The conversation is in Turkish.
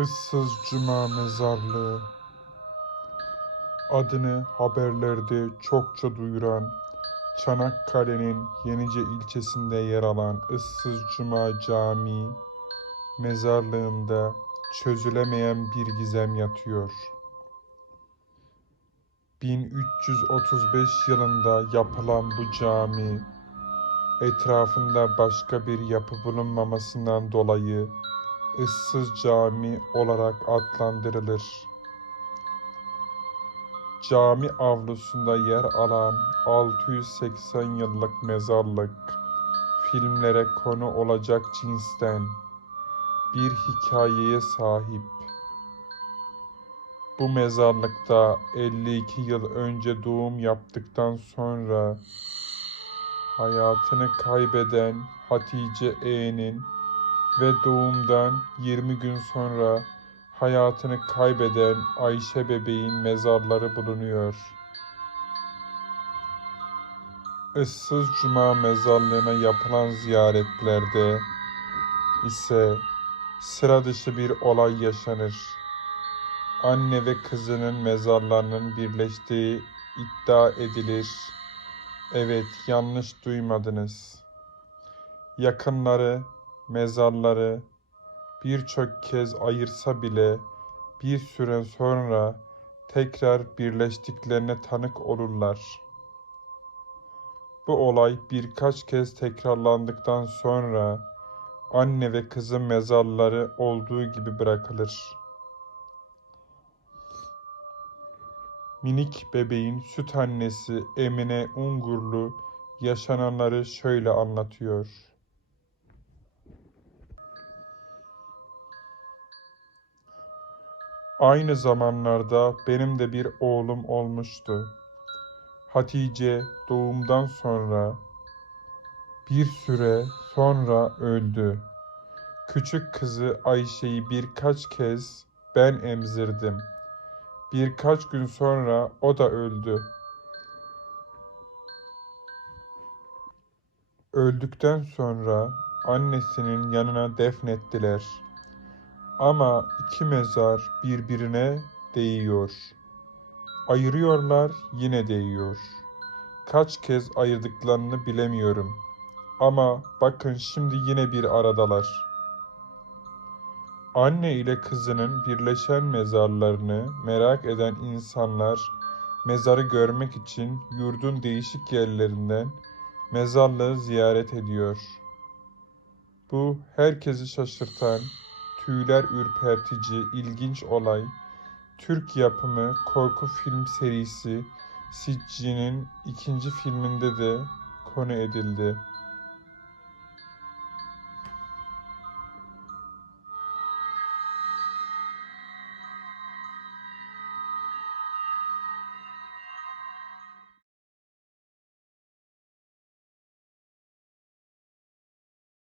Issız Cuma Mezarlığı adını haberlerde çokça duyuran Çanakkale'nin Yenice ilçesinde yer alan Issız Cuma Camii mezarlığında çözülemeyen bir gizem yatıyor. 1335 yılında yapılan bu cami etrafında başka bir yapı bulunmamasından dolayı ıssız cami olarak adlandırılır. Cami avlusunda yer alan 680 yıllık mezarlık filmlere konu olacak cinsten bir hikayeye sahip. Bu mezarlıkta 52 yıl önce doğum yaptıktan sonra hayatını kaybeden Hatice E'nin ve doğumdan 20 gün sonra hayatını kaybeden Ayşe bebeğin mezarları bulunuyor. Issız Cuma mezarlığına yapılan ziyaretlerde ise sıra dışı bir olay yaşanır. Anne ve kızının mezarlarının birleştiği iddia edilir. Evet, yanlış duymadınız. Yakınları mezarları birçok kez ayırsa bile bir süre sonra tekrar birleştiklerine tanık olurlar. Bu olay birkaç kez tekrarlandıktan sonra anne ve kızın mezarları olduğu gibi bırakılır. Minik bebeğin süt annesi Emine Ungurlu yaşananları şöyle anlatıyor. Aynı zamanlarda benim de bir oğlum olmuştu. Hatice doğumdan sonra bir süre sonra öldü. Küçük kızı Ayşe'yi birkaç kez ben emzirdim. Birkaç gün sonra o da öldü. Öldükten sonra annesinin yanına defnettiler. Ama iki mezar birbirine değiyor. Ayırıyorlar yine değiyor. Kaç kez ayırdıklarını bilemiyorum. Ama bakın şimdi yine bir aradalar. Anne ile kızının birleşen mezarlarını merak eden insanlar mezarı görmek için yurdun değişik yerlerinden mezarlığı ziyaret ediyor. Bu herkesi şaşırtan, tüyler ürpertici, ilginç olay, Türk yapımı korku film serisi Sicci'nin ikinci filminde de konu edildi.